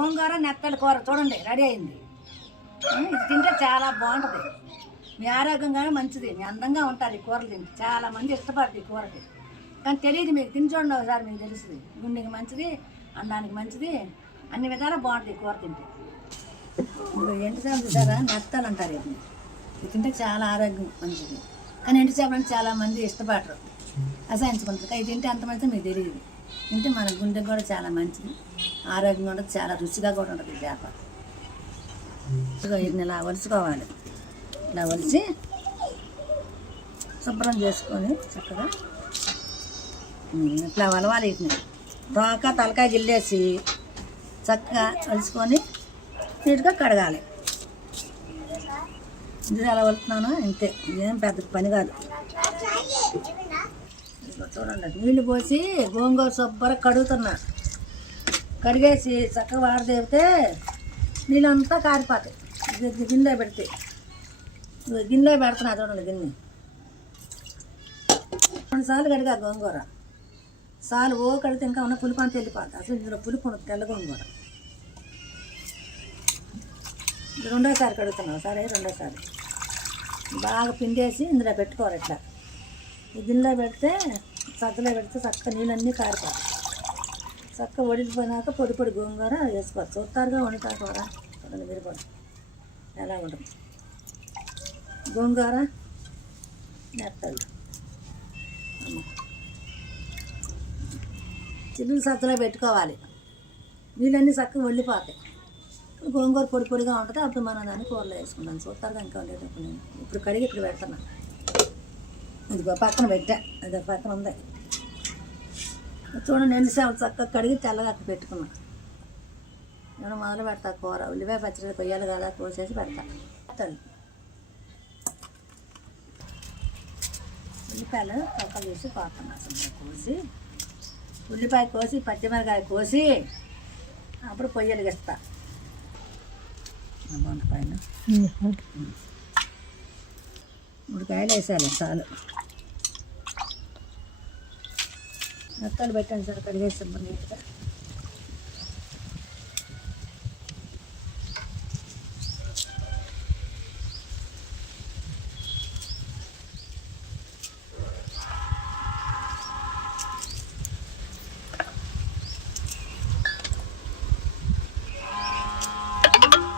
గోంగూర నెత్తల కూర చూడండి రెడీ అయింది. ఇది తింటే చాలా బాగుంటుంది. మీ ఆరోగ్యంగానే మంచిది. మీ అందంగా ఉంటారు ఈ కూరలు తింటే. చాలా మంది ఇష్టపడతారు ఈ కూరకి. కానీ తెలియదు మీకు తిని చూడండి ఒకసారి మీకు తెలుస్తుంది. గుండెకి మంచిది అందానికి మంచిది అన్ని విధాలా బాగుంటుంది ఈ కూర తింటే. ఇప్పుడు ఎండు చేపలు చూసారా? నెత్తలు అంటారు ఇది ఇది తింటే చాలా ఆరోగ్యం మంచిది. కానీ ఎండు చేపలు అంటే చాలా మంది ఇష్టపడరు. అసహించుకుంటారు ఇది తింటే ఎంత మంచిది మీకు తెలియదు. తింటే మన గుండె కూడా చాలా మంచిది. ఆరోగ్యంగా ఉంటుంది చాలా రుచిగా కూడా ఉంటుంది చేప. వీటిని ఇలా వలుసుకోవాలి ఇలా వలిచి శుభ్రం చేసుకొని చక్కగా ఇట్లా వలవాలి వీటిని. తోక తలకాయ గిల్లేసి చక్కగా వలుచుకొని నీట్గా కడగాలి. ఇది ఎలా వలుతున్నాను ఇంతే ఏం పెద్ద పని కాదు. చూడండి నీళ్ళు పోసి గోంగూర శుభ్రం కడుగుతున్నా. కడిగేసి చక్కగా వాడదేపితే నీళ్ళంతా కారిపోతాయి. గిన్నె పెడితే. గిన్నె పెడుతున్నా చూడండి గిన్నె. రెండు సార్లు కడిగా గోంగూర. సాలు ఓ కడితే ఇంకా ఉన్న పులుపు అంత వెళ్ళిపోతుంది అసలు ఇందులో పులుపు ఉండదు తెల్ల గోంగూర. రెండోసారి కడుగుతున్నాం. సరే రెండోసారి. బాగా పిండేసి ఇందులో పెట్టుకోవాలి ఇట్లా. గిన్నెలో పెడితే సగ్గలో పెడితే చక్క నీళ్ళన్నీ కారిపోతాయి. చక్క వడిలిపోయినాక పొడి పొడి గోంగూర వేసుకోవచ్చు. చూస్తారుగా వండుతారు కూర చూడండి మీరు కూడా ఎలా ఉంటుంది? గోంగూర నెత్తలు చిల్లులు సత్తులో పెట్టుకోవాలి. నీళ్ళన్నీ చక్కగా వెళ్ళిపోతాయి. గోంగూర పొడి పొడిగా ఉంటుంది అప్పుడు మనం దాన్ని కూరలో వేసుకుంటాను చూస్తారుగా ఇంకా ఉండేటప్పుడు నేను. ఇప్పుడు కడిగి ఇక్కడ పెడతాను. ఇదిగో పక్కన పెట్టా అదే పక్కన ఉంది చూడండి ఎన్ని సేవలు చక్కగా కడిగి తెల్లగా అక్కడ పెట్టుకున్నా నేను మొదలు పెడతా కూర ఉల్లిపాయ పచ్చడి కొయ్యాలి కదా కోసేసి పెడతా పెడతాను. ఉల్లిపాయలు తొక్కలు తీసి పోతున్నా శుభ్రంగా కోసి ఉల్లిపాయ కోసి పచ్చిమిరకాయ కోసి అప్పుడు పొయ్యలు ఇస్తా పైన మూడు కాయలు వేసాలి చాలు. మెత్తలు పెట్టాను సార్ కడిగేసి నీట్గా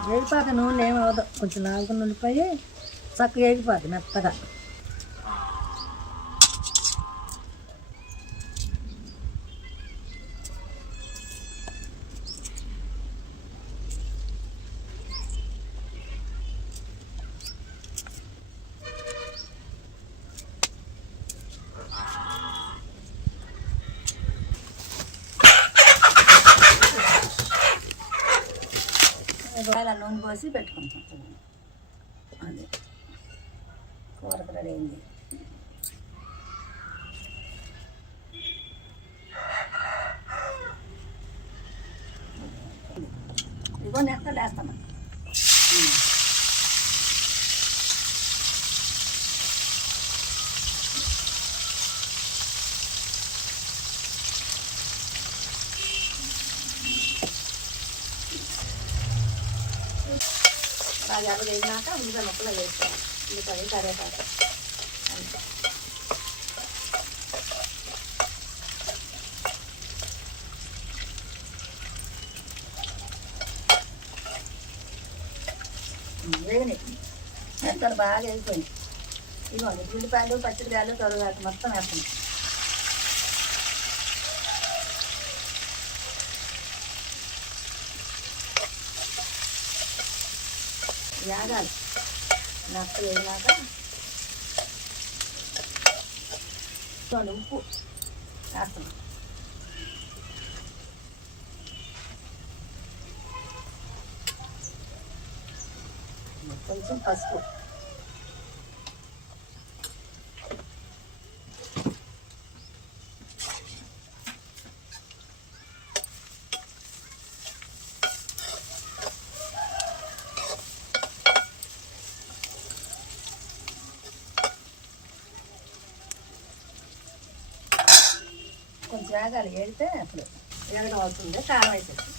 వేగిపోతే నూనె ఏమవదు కొంచెం నాలుగు ఉల్లిపాయ చక్కగా వేగిపోద్ది మెత్తగా. ఇలా నూనె పోసి పెట్టుకుంటాం. అది. కూరకు రెడీ అయింది ఇదిగో నెత్తలు వేస్తాను బాగా ఎవరు వేసినాక ఉల్లిపాయ ముక్కలు ఉల్లిపాయ కరివేపాకు అంతే వేగని మెత్తలు బాగా వేగిపోయింది ఇదిగోండి ఉల్లిపాయలు పచ్చిమిరకాయలు తొలగాక మొత్తం వేస్తుంది యాగాలి. నక్క వేగినాక ఉప్పు వేస్తాం కొంచెం పసుపు. కొంచెం వేగాలి ఏడితే అప్పుడు వేగడం అవుతుంది? కారం వేసేసి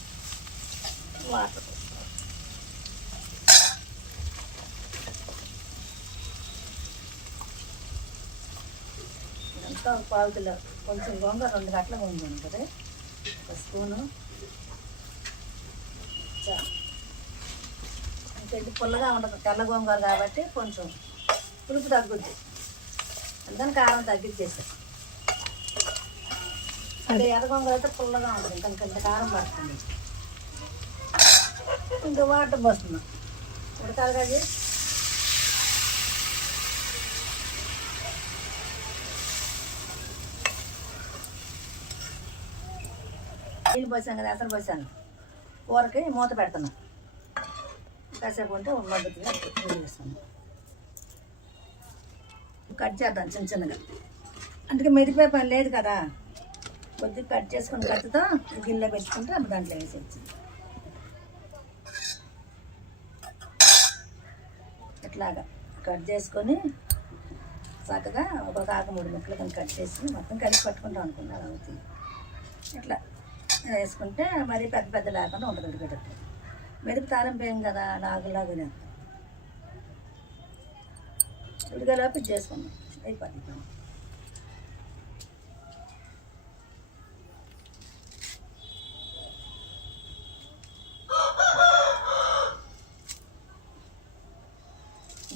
వాటర్. ఇదంతా ఒక పావు కిలో కొంచెం గోంగూర రెండు గంటల గోంగూర ఉంటుంది. ఒక స్పూను. చా. ఇంకేంటి? పుల్లగా ఉండదు తెల్ల గోంగూర కాబట్టి కొంచెం పులుపు తగ్గుద్ది. అందుకని కారం తగ్గించేసాం. అది. ఎర్ర అయితే పుల్లగా ఉంటుంది. ఇంకా ఇంత కారం పడుతుంది. ఇంకా వాటర్ పోస్తున్నాం ఉడకాలి కదా నీళ్ళు పోసాం కదా అసలు పోసాను. కూరకి మూత పెడుతున్నా. కాసేపు ఉంటే మద్దతుగా వేస్తాను కట్ చేద్దాం చిన్న చిన్నగా. అందుకే మెదిపోయే పని లేదు కదా. కొద్దిగా కట్ చేసుకుని కత్తితో గిన్నెలో పెట్టుకుంటే అప్పుడు దాంట్లో వేసేయచ్చు ఇట్లాగా కట్ చేసుకొని చక్కగా ఒక కాక మూడు ముక్కలు కానీ కట్ చేసి మొత్తం కలిపి పట్టుకుంటాం అనుకున్నాను అవుతుంది ఇట్లా వేసుకుంటే మరీ పెద్ద పెద్ద లేకుండా ఉండదు ఉడికేటట్టు మెరుపు తారం పోయాం కదా లాగులాగానే ఉడికేలోపు ఇది చేసుకున్నాం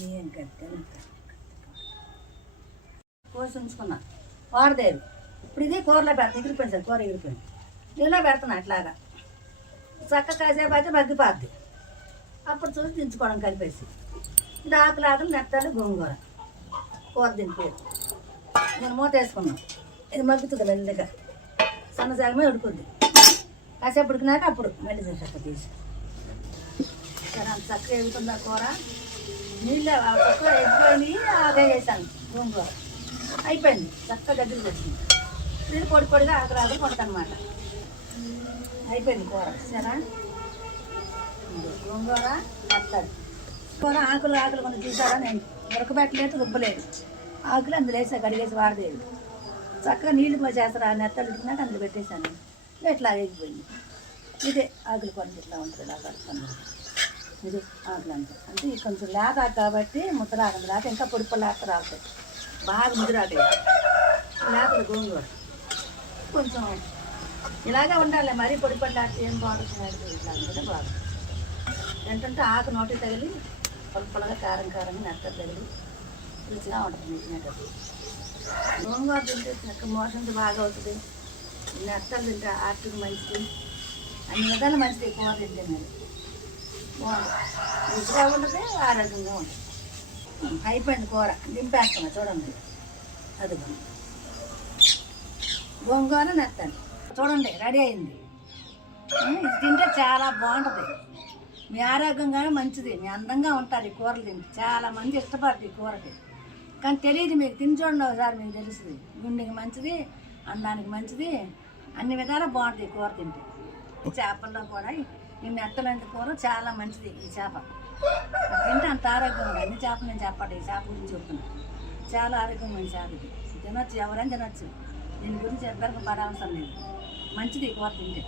ఏం కట్టాను కోసి ఉంచుకున్నా. వాడదేవి. ఇప్పుడు ఇది కూరలో పెడతాను ఎగిరిపోయింది సార్ కూర ఎగిరిపోయింది. నీళ్ళలో పెడుతున్నా అట్లాగా. చక్క కాసేపు అయితే మగ్గిపోద్ది. అప్పుడు చూసి దించుకోవడం కలిపేసి. ఇది ఆకులు ఆకులు నెత్తాలు గోంగూర. కూర దింపేది. నేను మూత వేసుకున్నాను ఇది మగ్గుతుంది మెల్లిగా. సన్న సగమే ఉడుకుద్ది. కాసేపు ఉడికినాక అప్పుడు మళ్ళీ చక్క తీసి. సరే అంత చక్కగా ఎగుతుందా కూర? నీళ్ళు ఆ కుక్కర్ ఆగా వేసాను గోంగూర అయిపోయింది. చక్కగా దగ్గరికి వచ్చింది ఇది పొడి పొడిగా ఆకులు ఆకులు కొడతానమాట. అయిపోయింది కూర. సరే గోంగూర మెత్తడి కూర ఆకులు ఆకులు కొన్ని చూసారా నేను? ఉడకబెట్టలేదు రుబ్బలేదు. ఆకులు అందులో వేసా కడిగేసి వాడలేదు. చక్కగా నీళ్ళు పోసేస్తారా ఆ నెత్తలు ఉడికినాక అందులో పెట్టేశాను. ఇట్లా ఎగిపోయింది ఇదే ఆకులు కొంచెం ఇట్లా ఉంటుంది ఇలా కడుతున్నాను ఇది అంతా అంటే ఇది కొంచెం లేత ఆకు కాబట్టి ముద్దరాగదు లేక ఇంకా పొడి పొడి రావుతాయి బాగా ముద్దురాటాయి లేతది గోంగూర. కొంచెం ఇలాగే ఉండాలి. మరీ పొడి పొడి లాంటి ఏం బాగుంటుంది ఇట్లా అంటే బాగుంటుంది. ఏంటంటే ఆకు నోటి తగిలి పొలపొలగా కారం కారంగా నెట్ట తగిలి రుచిగా ఉంటుంది నీటినట్టు గోంగూర తింటే చక్క మోషన్స్ బాగా అవుతుంది. నెత్తలు తింటే ఆర్టికి మంచిది. అన్ని విధాలు మంచిది. కూర తింటే మరి. రుచిగా ఉండదు ఆరోగ్యంగా ఉండదు. అయిపోయింది కూర దింపేస్తున్నా చూడండి. అది గోంగూర నెత్తాను. చూడండి రెడీ అయింది. ఇది తింటే చాలా బాగుంటుంది. మీ ఆరోగ్యంగానే మంచిది. మీ అందంగా ఉంటారు ఈ కూరలు తింటే. చాలా మంది ఇష్టపడతారు ఈ కూరకి. కానీ తెలియదు మీకు తిని చూడండి ఒకసారి మీకు తెలుస్తుంది. గుండెకి మంచిది అందానికి మంచిది అన్ని విధాలా బాగుంటుంది ఈ కూర తింటే. చేపల్లో కూడా ఈ మెత్తలంటి కూర చాలా మంచిది ఈ చేప. ఇది తింటే అంత ఆరోగ్యం అన్ని చేపలు నేను చెప్పండి ఈ చేప గురించి చెప్తున్నాను చాలా ఆరోగ్యమైన చేప. ఇది తినొచ్చు. ఎవరైనా తినొచ్చు. దీని గురించి ఇద్దరికి పడవసరం లేదు. మంచిది కూర తింటే.